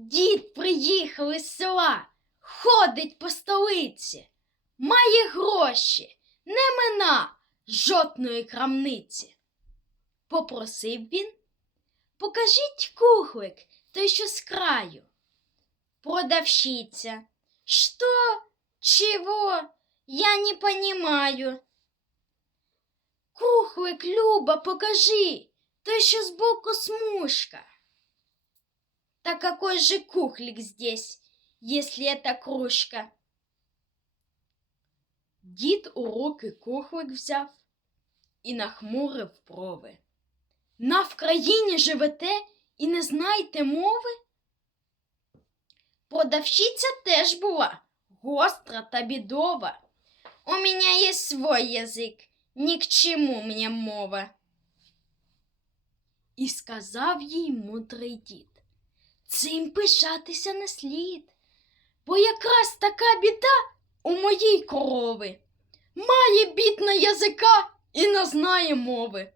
Дід приїхав із села, ходить по столиці, має гроші, не мина жодної крамниці. Попросив він, покажіть кухлик, той, що з краю. Продавщиця. Что? Чего? Я не понимаю. Кухлик, Люба, покажи, той, що збоку смужка. Да какой же кухлик здесь, если это кружка? Дід у руки кухлик взяв і нахмурив брови. На Вкраїні живете і не знаєте мови? Продавщиця теж була гостра та бідова. У мене є свой язик, ні к чому мені мова. І сказав їй мудрий дід. Цим пишатися не слід, бо якраз така біда у моїй корови. Має бід язика і не знає мови.